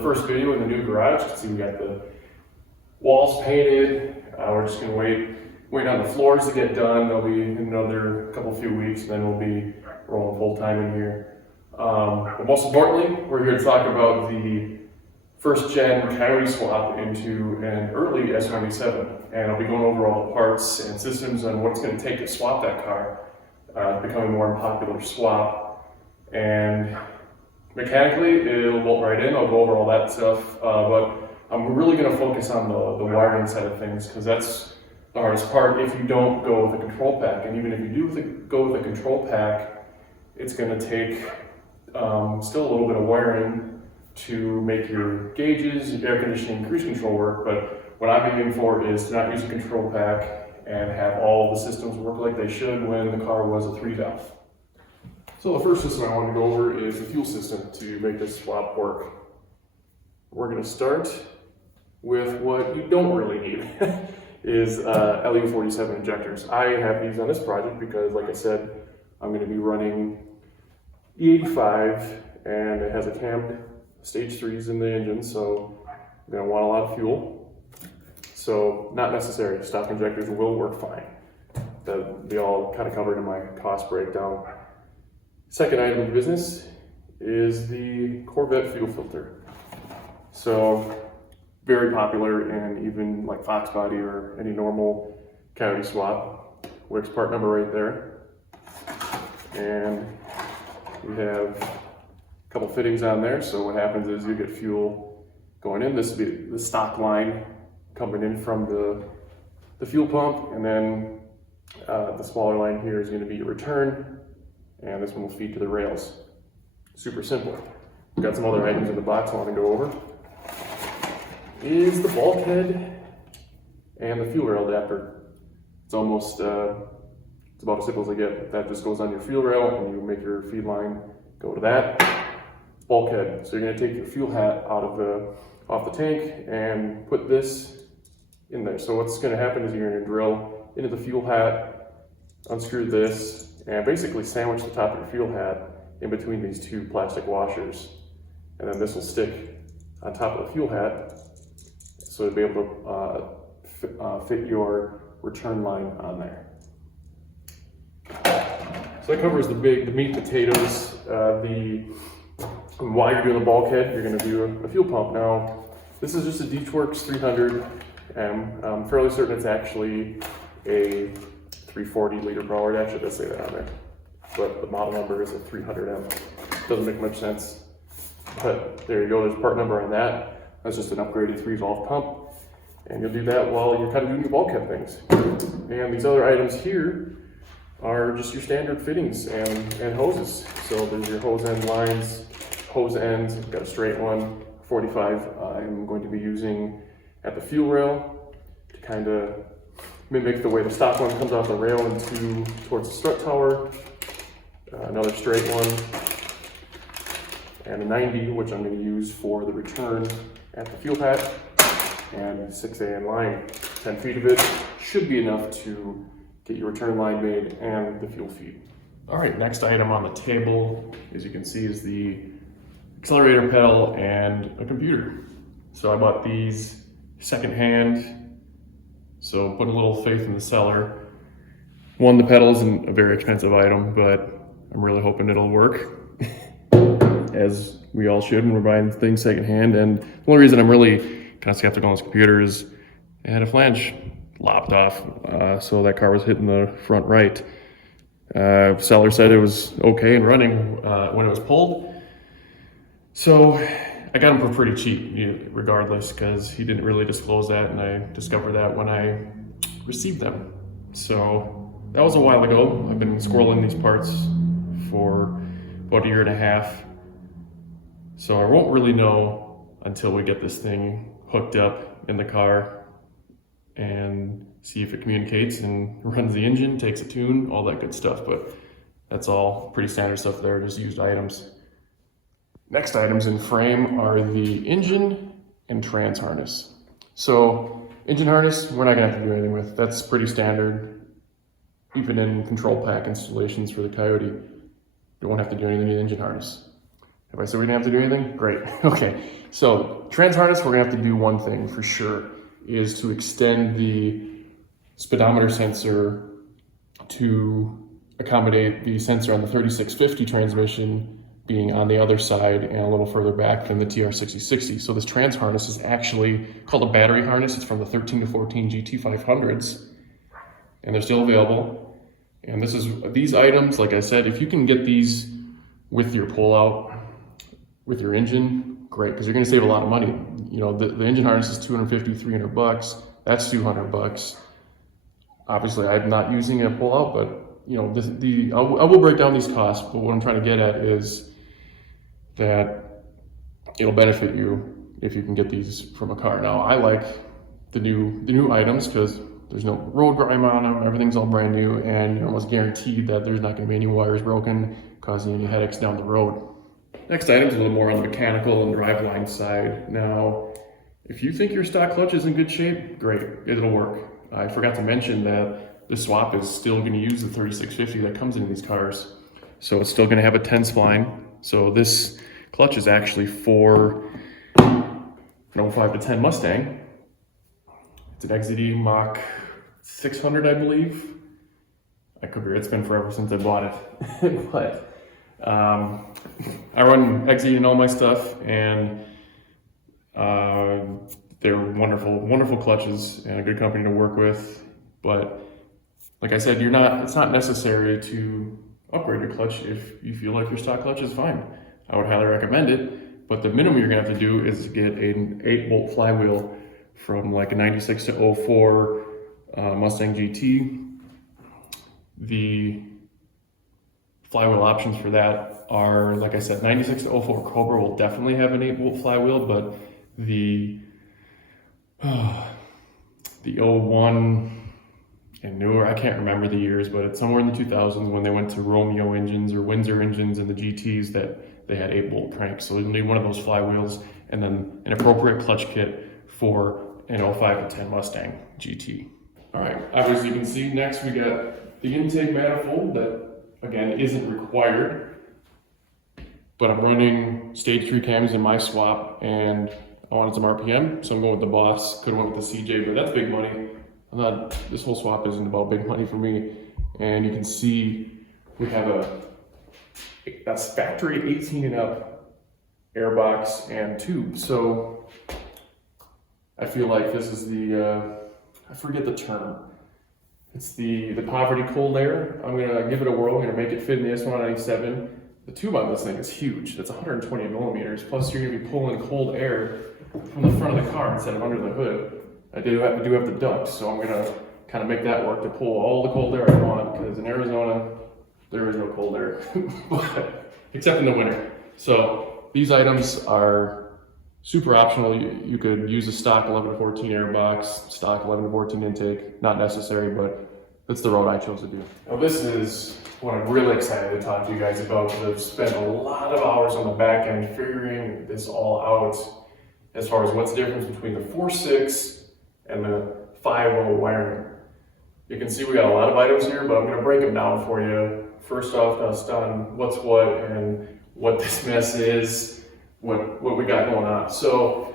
first video in the new garage. You can see we got the walls painted. We're just gonna wait on the floors to get done. They'll be in another few weeks, and then we'll be rolling full time in here. But most importantly, we're here to talk about the first gen Coyote Swap into an early S197. And I'll be going over all the parts and systems and what it's gonna take to swap that car. Becoming a more popular swap. And mechanically, it'll bolt right in. I'll go over all that stuff, but I'm really going to focus on the wiring side of things, because that's the hardest part if you don't go with a control pack. And even if you do go with a control pack, it's going to take still a little bit of wiring to make your gauges, air conditioning, cruise control work. But what I'm aiming for is to not use a control pack and have all the systems work like they should when the car was a 3-valve. So the first system I want to go over is the fuel system to make this swap work. We're going to start with what you don't really need, is LU-47 injectors. I have these on this project because, like I said, I'm going to be running E85, and it has a cammed stage 3s in the engine, so I'm going to want a lot of fuel. So not necessary. Stock injectors will work fine. That'll be all kind of covered in my cost breakdown. Second item of business is the Corvette fuel filter. So very popular in even like Fox Body or any normal Coyote Swap. Wix part number right there. And we have a couple fittings on there. So what happens is you get fuel going in. This will be the stock line coming in from the fuel pump, and then the smaller line here is going to be your return, and this one will feed to the rails. Super simple. We've got some other items in the box I want to go over. Is the bulkhead and the fuel rail adapter. It's almost, it's about as simple as I get. That just goes on your fuel rail, and you make your feed line go to that. Bulkhead. So you're going to take your fuel hat off the tank and put this in there. So what's going to happen is you're going to drill into the fuel hat, unscrew this, and basically sandwich the top of your fuel hat in between these two plastic washers. And then this will stick on top of the fuel hat, so you'll be able to fit your return line on there. So that covers the meat potatoes. While you're doing the bulkhead, you're going to do a fuel pump. Now, this is just a Deechworks 300. I'm fairly certain it's actually a 340 liter Ballard. Actually, it does say that on there, but the model number is a 300M. Doesn't make much sense, but there you go. There's part number on that. That's just an upgraded 3-valve pump, and you'll do that while you're kind of doing your bulkhead things. And these other items here are just your standard fittings and hoses. So there's your hose end lines, hose ends. I've got a straight one, 45. I'm going to be using at the fuel rail to kind of mimic the way the stock one comes off the rail towards the strut tower. Another straight one, and a 90, which I'm going to use for the return at the fuel hat, and 6A in line. 10 feet of it should be enough to get your return line made and the fuel feed. All right, next item on the table, as you can see, is the accelerator pedal and a computer. So I bought these secondhand, so put a little faith in the seller. One, the pedal isn't a very expensive item, but I'm really hoping it'll work, as we all should when we're buying things secondhand. And the only reason I'm really kind of skeptical on this computer is it had a flange lopped off, so that car was hitting the front right. Seller said it was okay and running when it was pulled, so I got them for pretty cheap, regardless, because he didn't really disclose that, and I discovered that when I received them. So that was a while ago. I've been squirreling these parts for about 1.5 years. So I won't really know until we get this thing hooked up in the car and see if it communicates and runs the engine, takes a tune, all that good stuff. But that's all pretty standard stuff there, just used items. Next items in frame are the engine and trans harness. So engine harness, we're not gonna have to do anything with. That's pretty standard. Even in control pack installations for the Coyote, you won't have to do anything to the engine harness. Have I said we didn't have to do anything? Great. Okay. So trans harness, we're gonna have to do one thing for sure, is to extend the speedometer sensor to accommodate the sensor on the 3650 transmission being on the other side and a little further back than the TR6060. So this trans harness is actually called a battery harness. It's from the 13 to 14 GT500s, and they're still available. And these items, like I said, if you can get these with your pull-out, with your engine, great, because you're gonna save a lot of money. You know, the engine harness is $250, $300. That's $200. Obviously, I'm not using a pull-out, but you know, I will break down these costs, but what I'm trying to get at is that it'll benefit you if you can get these from a car. Now, I like the new items because there's no road grime on them, everything's all brand new, and you're almost guaranteed that there's not gonna be any wires broken, causing any headaches down the road. Next item is a little more on the mechanical and driveline side. Now, if you think your stock clutch is in good shape, great, it'll work. I forgot to mention that the swap is still going to use the 3650 that comes in these cars. So it's still going to have a 10 spline. So this clutch is actually for an 05 to 10 Mustang. It's an XZD Mach 600, I believe. I could be, it's been forever since I bought it. But I run XZD in all my stuff, and they're wonderful clutches and a good company to work with. But like I said, it's not necessary to upgrade your clutch if you feel like your stock clutch is fine. I would highly recommend it, but the minimum you're gonna have to do is get an 8-bolt flywheel from like a 96 to 04 Mustang GT. The flywheel options for that are, like I said, 96 to 04 Cobra will definitely have an 8-bolt flywheel, but the 01 and newer, I can't remember the years, but it's somewhere in the 2000s when they went to Romeo engines or Windsor engines and the GTs that they had 8-bolt cranks. So you'll need one of those flywheels and then an appropriate clutch kit for an 05 to 10 Mustang GT. All right, obviously you can see next we got the intake manifold that, again, isn't required, but I'm running stage 3 cams in my swap and I wanted some RPM, so I'm going with the Boss. Could have went with the CJ, but that's big money. This whole swap isn't about big money for me. And you can see we have that's factory 18 and up airbox and tube. So I feel like this is I forget the term. It's the poverty cold air. I'm gonna give it a whirl. I'm gonna make it fit in the S197. The tube on this thing is huge. It's 120 millimeters. Plus you're gonna be pulling cold air from the front of the car instead of under the hood. I do have the ducts, so I'm gonna kind of make that work to pull all the cold air I want, because in Arizona, there is no cold air, except in the winter. So these items are super optional. You could use a stock 11 to 14 airbox, stock 11 to 14 intake, not necessary, but that's the road I chose to do. Now this is what I'm really excited to talk to you guys about, because I've spent a lot of hours on the back end figuring this all out as far as what's the difference between the 4.6 and the 5.0 wiring. You can see we got a lot of items here, but I'm gonna break them down for you. First off, just on what's what and what this mess is, what we got going on. So,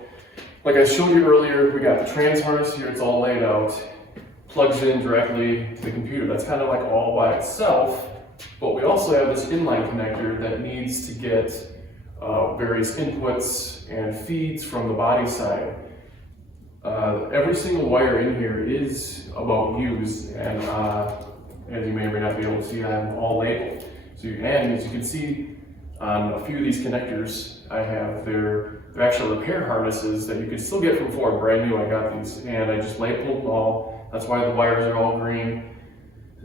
like I showed you earlier, we got the trans harness here, it's all laid out, plugs in directly to the computer. That's kind of like all by itself, but we also have this inline connector that needs to get various inputs and feeds from the body side. Every single wire in here is about used, and as you may or may not be able to see, I have them all labeled. So as you can see on a few of these connectors, I have they're actual repair harnesses that you can still get from Ford, brand new. I got these, and I just labeled them all. That's why the wires are all green.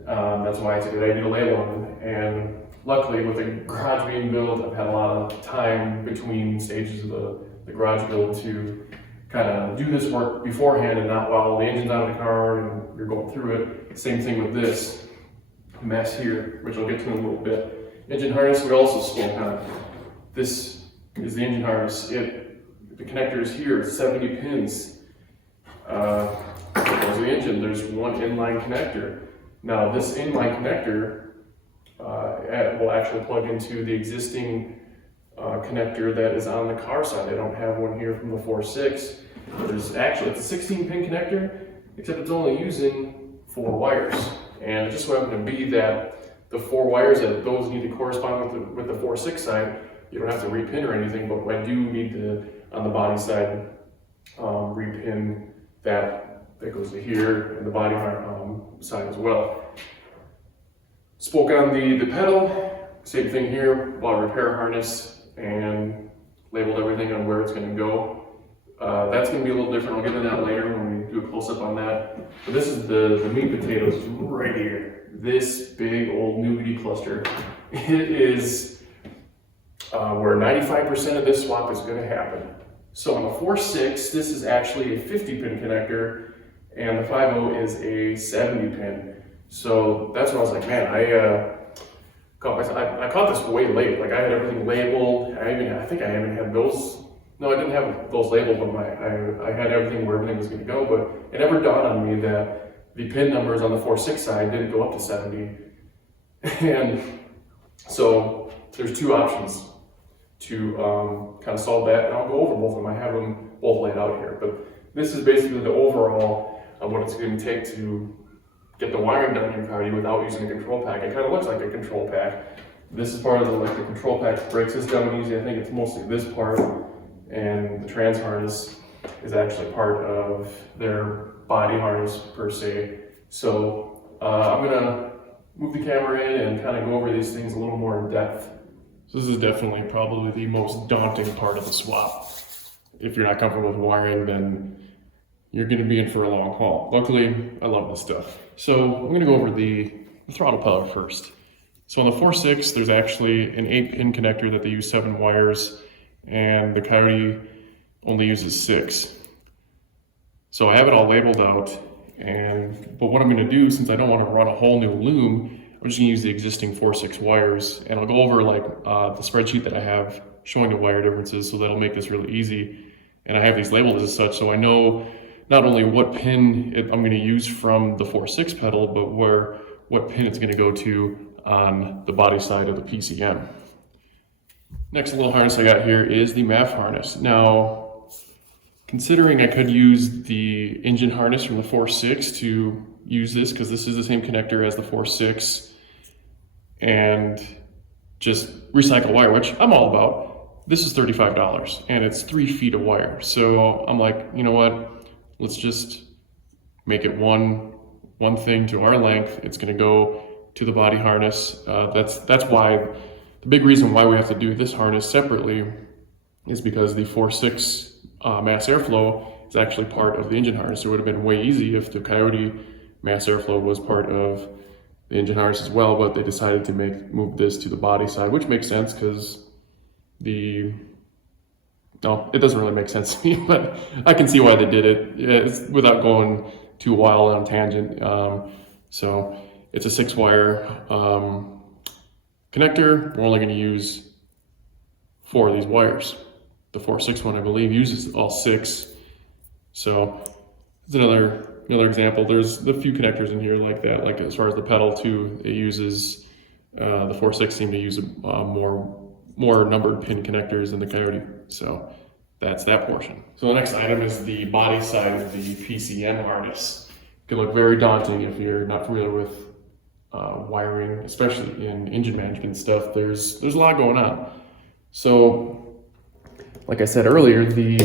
That's why it's a good idea to label them. And luckily, with the garage being built, I've had a lot of time between stages of the garage build to kind of do this work beforehand and not while the engine's out of the car and you're going through it. Same thing with this mess here, which I'll get to in a little bit. Engine harness, we also spoke on. This is the engine harness. The connector is here, 70 pins. There's the engine, there's one inline connector. Now this inline connector will actually plug into the existing connector that is on the car side. I don't have one here from the 4.6. There's actually, it's a 16-pin connector, except it's only using 4 wires. And it just so happened to be that the 4 wires, that those need to correspond with the 4.6 side. You don't have to repin or anything, but I do need to, on the body side, repin that goes to here, and the body side as well. Spoke on the pedal, same thing here, bought a repair harness and labeled everything on where it's going to go. That's going to be a little different. I'll get into that later when we do a close-up on that. But this is the meat potatoes right here. This big old nudity cluster. It is where 95% of this swap is going to happen. So on the 4.6, this is actually a 50-pin connector, and the 5.0 is a 70-pin. So that's when I was like, man, I caught this way late. Like, I had everything labeled. I think I even had those. No, I didn't have those labeled, but I had everything where everything was going to go. But it never dawned on me that the pin numbers on the 4.6 side didn't go up to 70. And so there's 2 options to kind of solve that, and I'll go over both of them. I have them both laid out here, but this is basically the overall of what it's going to take to get the wiring done in your Coyote without using a control pack. It kind of looks like a control pack. This is part of the control pack breaks this down easy. I think it's mostly this part, and the trans harness is actually part of their body harness per se. So I'm gonna move the camera in and kind of go over these things a little more in depth. So this is definitely probably the most daunting part of the swap. If you're not comfortable with wiring, then you're going to be in for a long haul. Luckily, I love this stuff. So I'm going to go over the throttle pedal first. So on the 4.6, there's actually an 8-pin connector that they use 7 wires, and the Coyote only uses 6. So I have it all labeled out, but what I'm going to do, since I don't want to run a whole new loom, I'm just going to use the existing 4.6 wires, and I'll go over the spreadsheet that I have showing the wire differences, so that'll make this really easy. And I have these labeled as such, so I know not only what pin I'm going to use from the 4.6 pedal, but what pin it's going to go to on the body side of the PCM. Next little harness I got here is the MAF harness. Now, considering I could use the engine harness from the 4.6 to use this, because this is the same connector as the 4.6, and just recycle wire, which I'm all about. This is $35 and it's 3 feet of wire. So I'm like, you know what? Let's just make it one thing to our length. It's going to go to the body harness. That's why the big reason why we have to do this harness separately is because the 4.6 mass airflow is actually part of the engine harness. It would have been way easy if the Coyote mass airflow was part of the engine harness as well, but they decided to move this to the body side, which makes sense because no, it doesn't really make sense to me, but I can see why they did it without going too wild on a tangent. So it's a 6-wire connector. We're only going to use 4 of these wires. The 4.6 one, I believe, uses all 6. So it's another example. There's a few connectors in here like that. Like as far as the pedal too, it uses the 4.6 seem to use more numbered pin connectors than the Coyote. So that's that portion. So the next item is the body side of the PCM harness. It can look very daunting if you're not familiar with wiring, especially in engine management stuff. There's a lot going on. So like I said earlier, the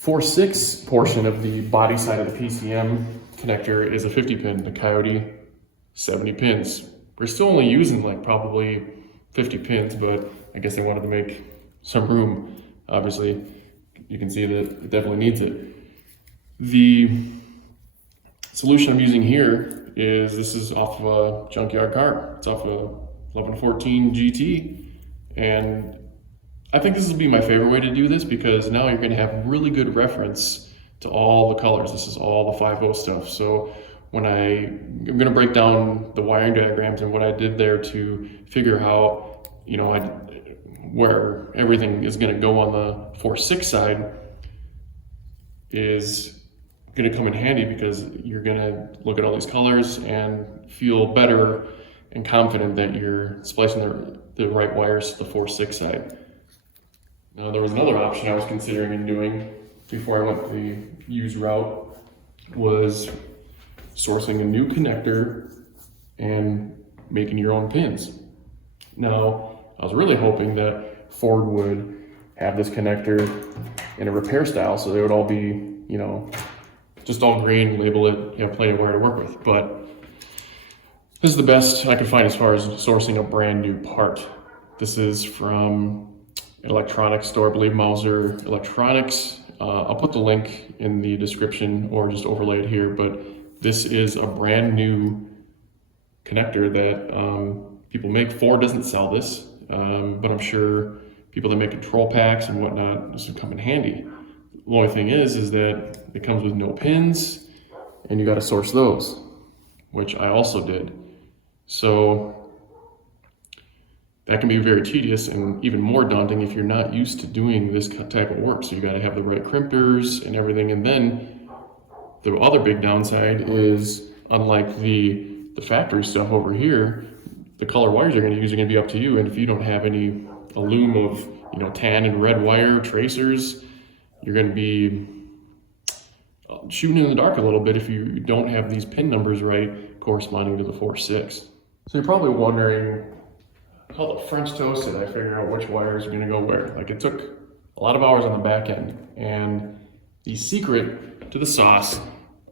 4.6 portion of the body side of the PCM connector is a 50 pin, the Coyote 70 pins. We're still only using like probably 50 pins, but I guess they wanted to make some room. Obviously, you can see that it definitely needs it. The solution I'm using here is, this is off of a junkyard car. It's off of a 1114 GT, and I think this will be my favorite way to do this because now you're going to have really good reference to all the colors. This is all the 5.0 stuff. So when I'm going to break down the wiring diagrams and what I did there to figure how, where everything is going to go on the 4.6 side is going to come in handy because you're going to look at all these colors and feel better and confident that you're splicing the right wires to the 4.6 side. Now there was another option I was considering in doing before I went the used route, was sourcing a new connector and making your own pins. Now, I was really hoping that Ford would have this connector in a repair style, so they would all be, you know, just all green, label it, you have plenty of wire to work with. But this is the best I could find as far as sourcing a brand new part. This is from an electronics store, I believe Mauser Electronics. I'll put the link in the description or just overlay it here, but this is a brand new connector that people make. Ford doesn't sell this, but I'm sure people that make control packs and whatnot, this would come in handy. The only thing is that it comes with no pins and you got to source those, which I also did. So that can be very tedious and even more daunting if you're not used to doing this type of work. So you got to have the right crimpers and everything. And then the other big downside is, unlike the factory stuff over here, the color wires you're going to use are going to be up to you. And if you don't have a loom of, you know, tan and red wire tracers, you're going to be shooting in the dark a little bit if you don't have these pin numbers right corresponding to the 4.6. So you're probably wondering, how the French toast did I figure out which wires are going to go where? Like, it took a lot of hours on the back end, and the secret to the sauce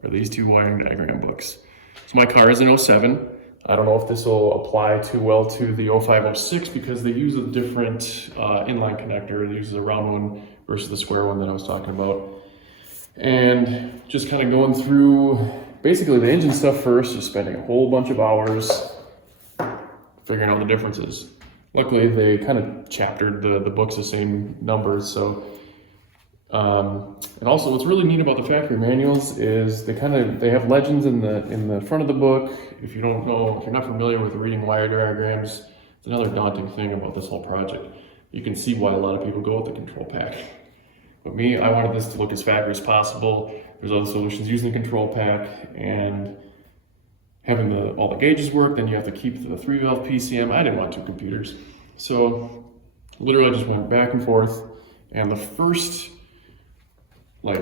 are these two wiring diagram books. So my car is an 07. I don't know if this will apply too well to the 0506 because they use a different inline connector. They use the round one versus the square one that I was talking about. And just kind of going through basically the engine stuff first, just spending a whole bunch of hours figuring out the differences. Luckily, they kind of chaptered the books the same numbers. So, and also what's really neat about the factory manuals is they have legends in the front of the book. If you don't know, if you're not familiar with reading wire diagrams, it's another daunting thing about this whole project. You can see why a lot of people go with the control pack. But me, I wanted this to look as factory as possible. There's other solutions using the control pack and having all the gauges work. Then you have to keep the 3-valve PCM. I didn't want two computers. So literally I just went back and forth. And the first, I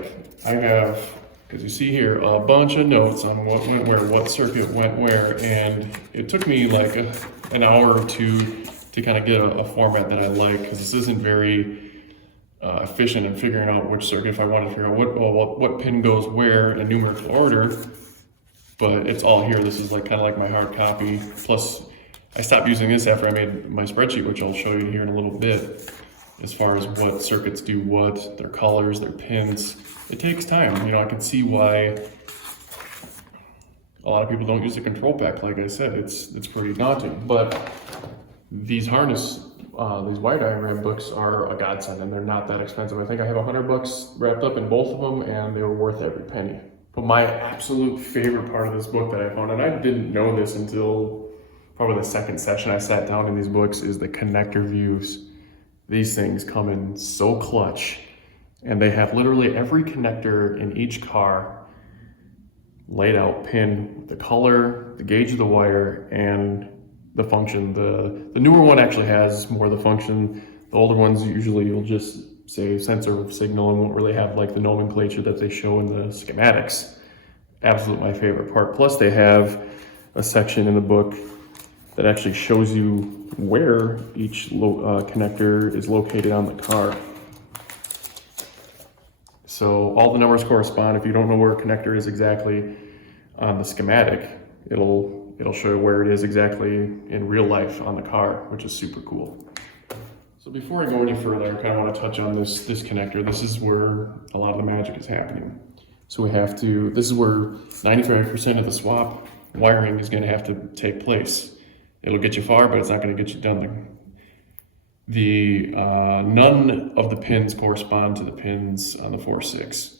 have, because you see here, a bunch of notes on what went where, what circuit went where. And it took me like an hour or two to kind of get a format that I like, because this isn't very efficient in figuring out which circuit, if I want to figure out what pin goes where in numerical order. But it's all here. This is kind of like my hard copy. Plus, I stopped using this after I made my spreadsheet, which I'll show you here in a little bit, as far as what circuits do what, their colors, their pins. It takes time. You know, I can see why a lot of people don't use the control pack. Like I said, it's pretty daunting. But these these wire diagram books are a godsend, and they're not that expensive. I think I have $100 wrapped up in both of them, and they were worth every penny. But my absolute favorite part of this book that I found, and I didn't know this until probably the second session I sat down in these books, is the connector views. These things come in so clutch, and they have literally every connector in each car laid out, pin, the color, the gauge of the wire, and the function. The newer one actually has more of the function. The older ones usually you'll just say sensor of signal and won't really have the nomenclature that they show in the schematics. Absolutely my favorite part. Plus they have a section in the book that actually shows you where each connector is located on the car. So all the numbers correspond. If you don't know where a connector is exactly on the schematic, it'll show you where it is exactly in real life on the car, which is super cool. So before I go any further, I kind of want to touch on this connector. This is where a lot of the magic is happening. So this is where 95% of the swap wiring is going to have to take place. It'll get you far, but it's not going to get you done. None of the pins correspond to the pins on the 4.6.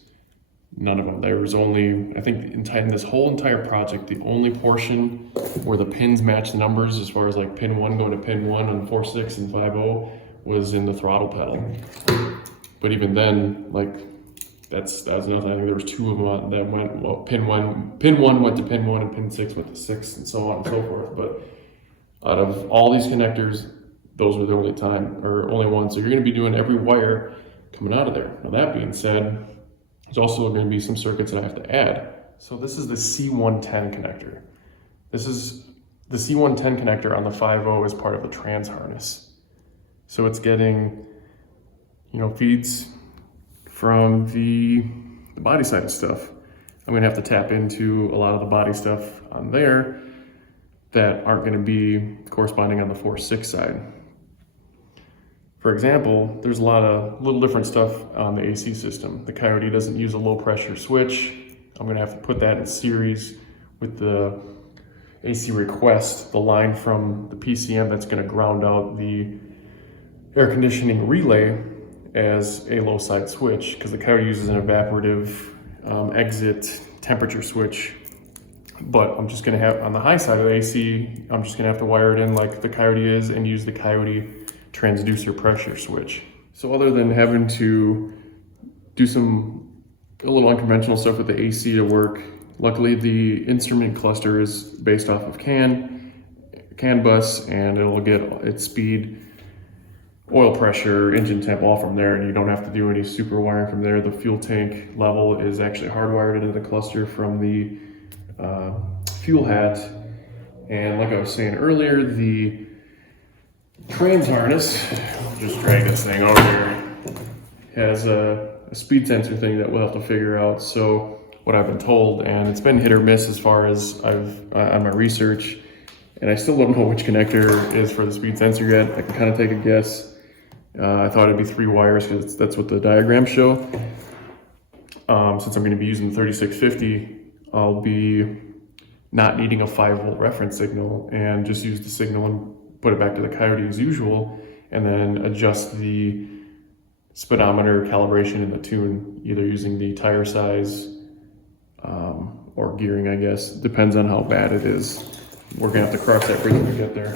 None of them. There was only, I think in this whole entire project, the only portion where the pins match the numbers, as far as pin 1 going to pin 1 on 4.6 and 5.0, was in the throttle pedal. But even then, that was nothing. I think there was 2 of them that went, well, pin 1 went to pin 1 and pin 6 went to 6 and so on and so forth. But out of all these connectors, those are the only ones. So you're going to be doing every wire coming out of there. Now that being said, there's also going to be some circuits that I have to add. So this is the C110 connector. This is the C110 connector on the 5.0 is part of the trans harness. So it's getting, feeds from the body side of stuff. I'm gonna have to tap into a lot of the body stuff on there that aren't gonna be corresponding on the 4.6 side. For example, there's a lot of little different stuff on the AC system. The Coyote doesn't use a low pressure switch. I'm gonna have to put that in series with the AC request, the line from the PCM that's gonna ground out the air conditioning relay as a low side switch, because the Coyote uses an evaporative exit temperature switch. But I'm just gonna have, on the high side of the AC, I'm just gonna have to wire it in like the Coyote is and use the Coyote transducer pressure switch. So other than having to do a little unconventional stuff with the AC to work, luckily the instrument cluster is based off of CAN bus, and it'll get its speed, oil pressure, engine temp all from there, and you don't have to do any super wiring from there. The fuel tank level is actually hardwired into the cluster from the fuel hat. And like I was saying earlier, the trans harness, I'll just drag this thing over here, has a speed sensor thing that we'll have to figure out. So what I've been told, and it's been hit or miss as far as I've on my research, and I still don't know which connector is for the speed sensor yet. I can kind of take a guess. I thought it'd be 3 wires because that's what the diagrams show. Since I'm going to be using the 3650, I'll be not needing a 5-volt reference signal and just use the signal and put it back to the Coyote as usual, and then adjust the speedometer calibration in the tune, either using the tire size or gearing, I guess. Depends on how bad it is. We're going to have to cross that bridge when we get there.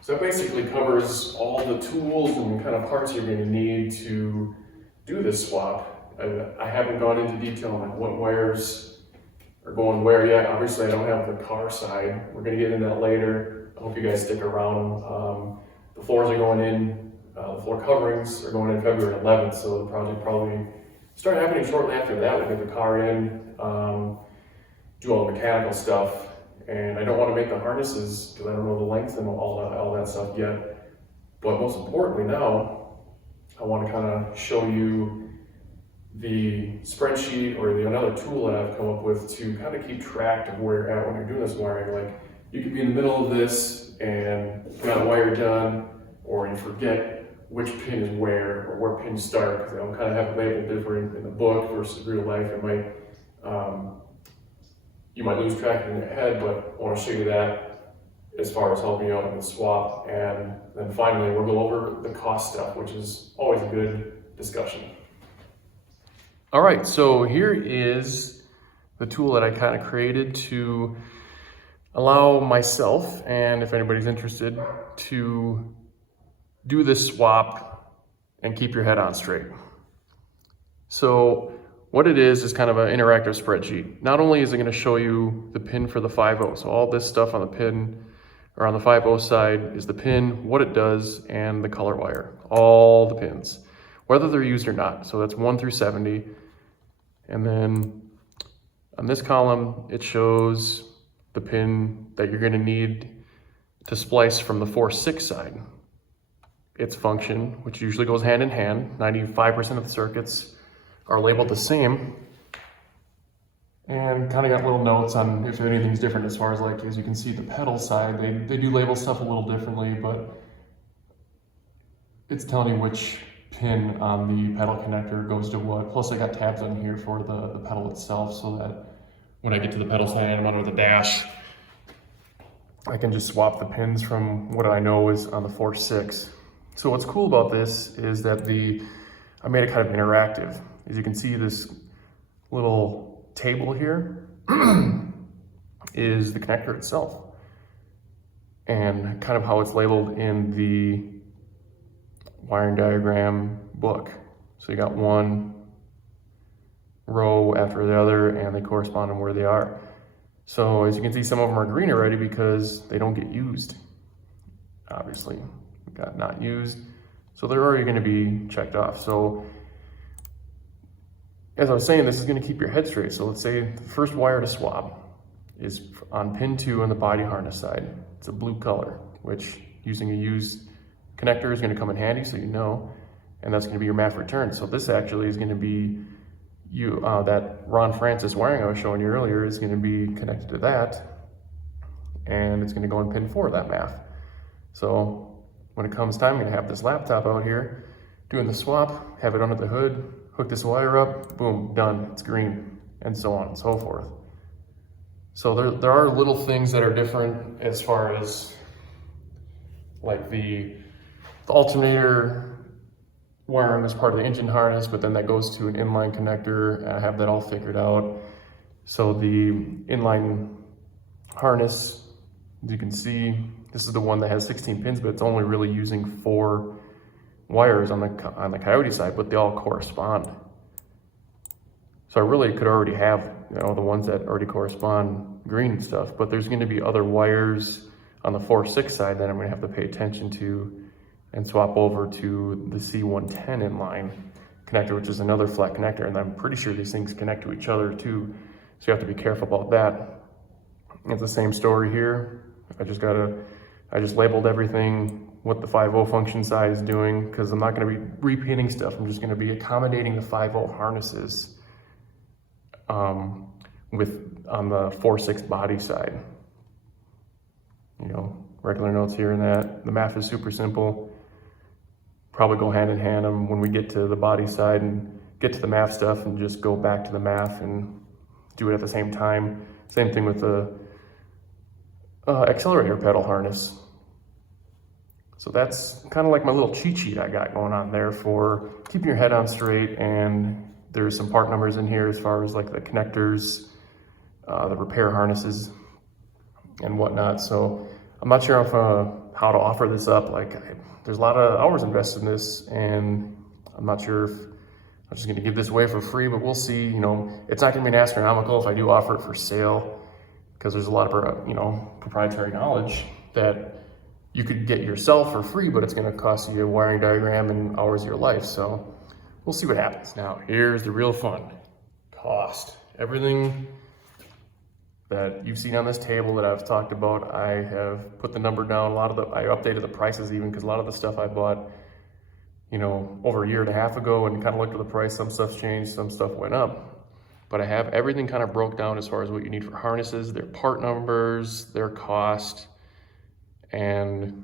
So that basically covers all the tools and kind of parts you're going to need to do this swap. I haven't gone into detail on what wires are going where yet. Obviously, I don't have the car side. We're going to get into that later. I hope you guys stick around. The floors are going in, the floor coverings are going in February 11th, so the project probably start happening shortly after that. We'll get the car in, do all the mechanical stuff. And I don't want to make the harnesses because I don't know the length and all that stuff yet. But most importantly now, I want to kind of show you the spreadsheet or another tool that I've come up with to kind of keep track of where you're at when you're doing this wiring. Like, you could be in the middle of this and you got a wire done, or you forget which pin is where or where pins start, because they'll kind of have it labeled different in the book versus real life. It might you might lose track in your head, but I want to show you that as far as helping you out in the swap. And then finally, we'll go over the cost stuff, which is always a good discussion. All right, so here is the tool that I kind of created to allow myself, and if anybody's interested, to do this swap and keep your head on straight. So what it is kind of an interactive spreadsheet. Not only is it going to show you the pin for the 5.0, so all this stuff on the pin or on the 5.0 side is the pin, what it does, and the color wire, all the pins, whether they're used or not. So that's 1 through 70. And then on this column, it shows the pin that you're going to need to splice from the 4.6 side. Its function, which usually goes hand in hand. 95% of the circuits are labeled the same, and kind of got little notes on if anything's different as far as, like, as you can see, the pedal side, they do label stuff a little differently, but it's telling you which pin on the pedal connector goes to what. Plus I got tabs on here for the pedal itself, so that when I get to the pedal side and I'm under the dash, I can just swap the pins from what I know is on the 4.6. So what's cool about this is that I made it kind of interactive. As you can see, this little table here is the connector itself, and kind of how it's labeled in the wiring diagram book. So you got one row after the other, and they correspond to where they are. So as you can see, some of them are green already because they don't get used. obviously got not used. So they're already going to be checked off. So as I was saying, this is going to keep your head straight. So let's say the first wire to swap is on pin 2 on the body harness side. It's a blue color, which using a used connector is going to come in handy, so you know, and that's going to be your MAF return. So this actually is going to be that Ron Francis wiring I was showing you earlier is going to be connected to that, and it's going to go in pin 4 of that MAF. So when it comes time, I'm going to have this laptop out here doing the swap, have it under the hood, hook this wire up, boom, done, it's green, and so on and so forth. So there are little things that are different as far as like the alternator wiring is part of the engine harness, but then that goes to an inline connector, and I have that all figured out. So the inline harness, as you can see, this is the one that has 16 pins, but it's only really using 4 wires on the Coyote side, but they all correspond. So I really could already have, you know, the ones that already correspond green and stuff, but there's going to be other wires on the 4-6 side that I'm going to have to pay attention to and swap over to the C110 inline connector, which is another flat connector, and I'm pretty sure these things connect to each other too, so you have to be careful about that. It's the same story here. I just labeled everything what the 5.0 function side is doing, because I'm not going to be repainting stuff. I'm just going to be accommodating the 5.0 harnesses on the 4.6 body side. You know, regular notes here and that. The MAF is super simple. Probably go hand in hand when we get to the body side and get to the MAF stuff, and just go back to the MAF and do it at the same time. Same thing with the accelerator pedal harness. So that's kind of like my little cheat sheet I got going on there for keeping your head on straight. And there's some part numbers in here as far as like the connectors, the repair harnesses and whatnot. So I'm not sure if, how to offer this up. Like, there's a lot of hours invested in this, and I'm not sure if I'm just going to give this away for free, but we'll see. You know, it's not going to be an astronomical if I do offer it for sale, because there's a lot of, you know, proprietary knowledge that you could get yourself for free, but it's going to cost you a wiring diagram and hours of your life. So we'll see what happens. Now, here's the real fun. Cost. Everything that you've seen on this table that I've talked about, I have put the number down. I updated the prices even, because a lot of the stuff I bought, you know, over a year and a half ago, and kind of looked at the price. Some stuff's changed, some stuff went up. But I have everything kind of broke down as far as what you need for harnesses, their part numbers, their cost, and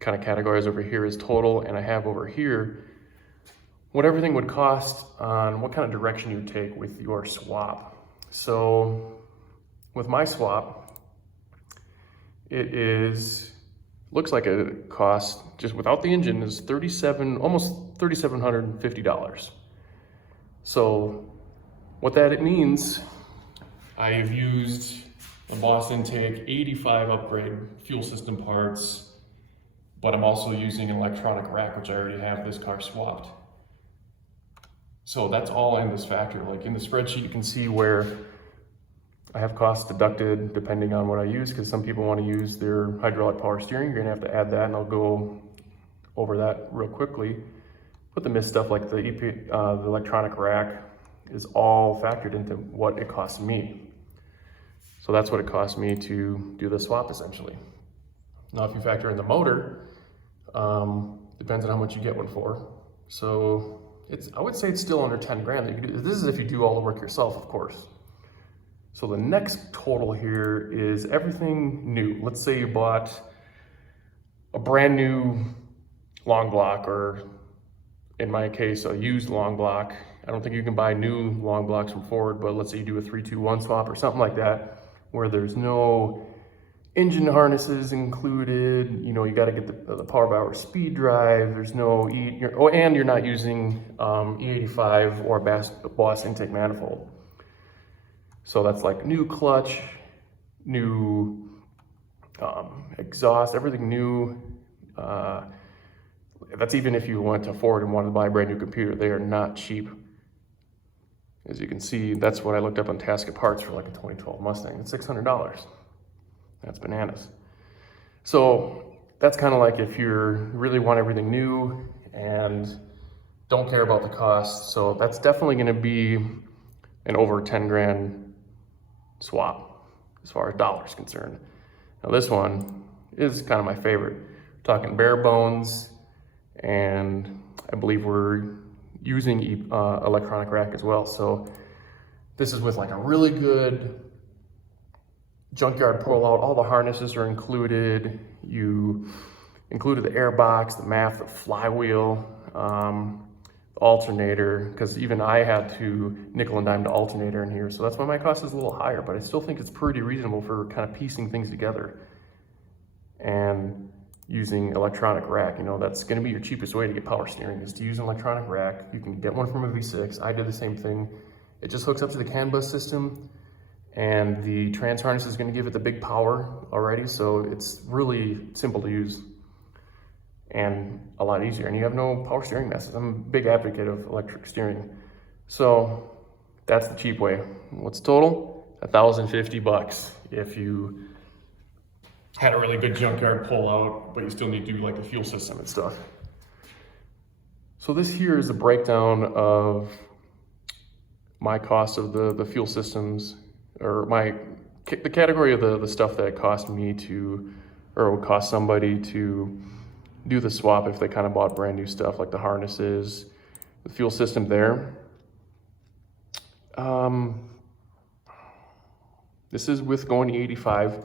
kind of categorized over here is total. And I have over here what everything would cost on what kind of direction you take with your swap. So with my swap, looks like it costs, just without the engine, is almost $3,750. So what that means, I have used a Boss Intake 85 upgrade fuel system parts, but I'm also using an electronic rack, which I already have this car swapped. So that's all in this factor. Like in the spreadsheet, you can see where I have costs deducted depending on what I use, because some people want to use their hydraulic power steering. You're gonna have to add that, and I'll go over that real quickly. But the missed stuff like the electronic rack is all factored into what it costs me. So that's what it costs me to do the swap, essentially. Now, if you factor in the motor, depends on how much you get one for. So I would say it's still under 10 grand. This is if you do all the work yourself, of course. So the next total here is everything new. Let's say you bought a brand new long block, or in my case, a used long block. I don't think you can buy new long blocks from Ford, but let's say you do a 3-2-1 swap or something like that, where there's no engine harnesses included. You know, you got to get the power by hour speed drive. There's no and you're not using E85 or Boss intake manifold. So that's like new clutch, new exhaust, everything new. That's even if you went to Ford and wanted to buy a brand new computer. They are not cheap. As you can see, that's what I looked up on Tasket Parts for like a 2012 Mustang. It's $600. That's bananas. So that's kind of like if you really want everything new and don't care about the cost. So that's definitely going to be an over 10 grand swap as far as dollars concerned. Now this one is kind of my favorite. We're talking bare bones, and I believe we're using electronic rack as well. So this is with like a really good junkyard pull out. All the harnesses are included. You included the air box, the MAF, the flywheel, alternator, because even I had to nickel and dime the alternator in here. So that's why my cost is a little higher, but I still think it's pretty reasonable for kind of piecing things together. And using electronic rack, you know, that's going to be your cheapest way to get power steering, is to use an electronic rack. You can get one from a V6. I did the same thing. It just hooks up to the CAN bus system, and the trans harness is going to give it the big power already. So it's really simple to use and a lot easier, and you have no power steering messes. I'm a big advocate of electric steering. So that's the cheap way. What's total? $1,050 if you had a really good junkyard pull out, but you still need to do like the fuel system and stuff. So this here is a breakdown of my cost of the fuel systems, or the category of the stuff that it cost me to, or it would cost somebody to do the swap if they kind of bought brand new stuff, like the harnesses, the fuel system there. This is with going to 85,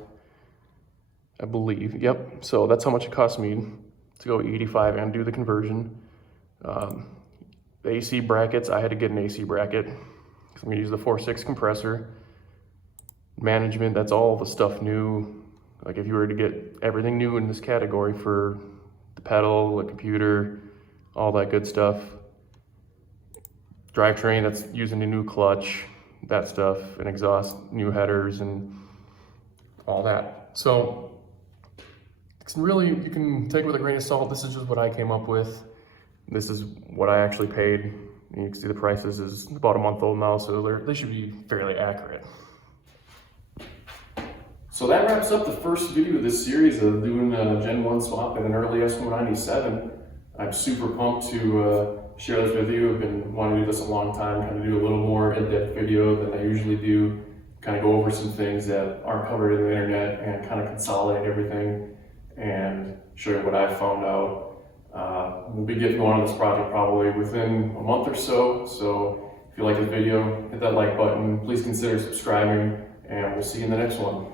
I believe. Yep, so that's how much it cost me to go 85 and do the conversion. The AC brackets, I had to get an AC bracket. I'm gonna use the 4.6 compressor. Management, that's all the stuff new. Like if you were to get everything new in this category for the pedal, the computer, all that good stuff. Drivetrain, that's using a new clutch, that stuff, and exhaust, new headers, and all that. So it's really, you can take it with a grain of salt. This is just what I came up with. This is what I actually paid. And you can see the prices is about a month old now, so they should be fairly accurate. So that wraps up the first video of this series of doing a Gen 1 swap in an early S197. I'm super pumped to share this with you. I've been wanting to do this a long time, kind of do a little more in-depth video than I usually do, kind of go over some things that aren't covered in the internet and kind of consolidate everything and show you what I've found out. We'll be getting going on this project probably within a month or so. So if you like this video, hit that like button, please consider subscribing, and we'll see you in the next one.